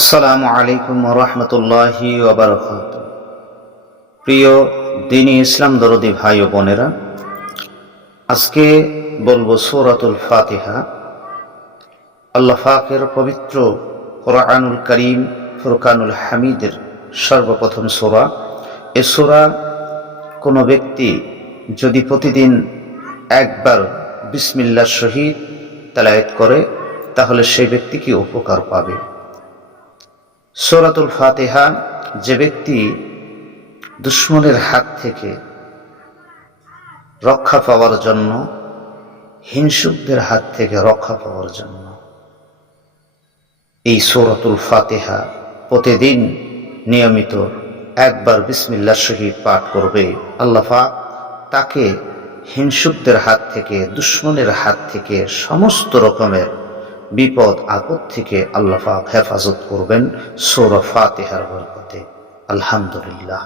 আসসালামু আলাইকুম ওয়া রাহমাতুল্লাহি ওয়া বারাকাতুহু। প্রিয় দ্বীনি ইসলাম দরদি ভাই ও বোনেরা, আজকে বলবো সূরাতুল ফাতিহা। আল্লাহ পাকের পবিত্র কোরআনুল কারীম ফুরকানুল হামিদের সর্বপ্রথম সূরা। এ সূরা কোনো ব্যক্তি যদি প্রতিদিন একবার বিসমিল্লাহর সহিত তেলাওয়াত করে তাহলে সেই ব্যক্তি কি উপকার পাবে। সূরাতুল ফাতিহা যে ব্যক্তি দুশমনের হাত থেকে রক্ষা পাওয়ার জন্য, হিংসুকদের হাত থেকে রক্ষা পাওয়ার জন্য এই সূরাতুল ফাতিহা প্রতিদিন নিয়মিত একবার বিসমিল্লাহর সহিত পাঠ করবে, আল্লাহ পাক তাকে হিংসুকদের হাত থেকে, দুশমনের হাত থেকে, সমস্ত রকমের বিপদ আপদ থেকে আল্লাহ পাক হেফাজত করবেন সূরা ফাতিহার বরকতে। আলহামদুলিল্লাহ।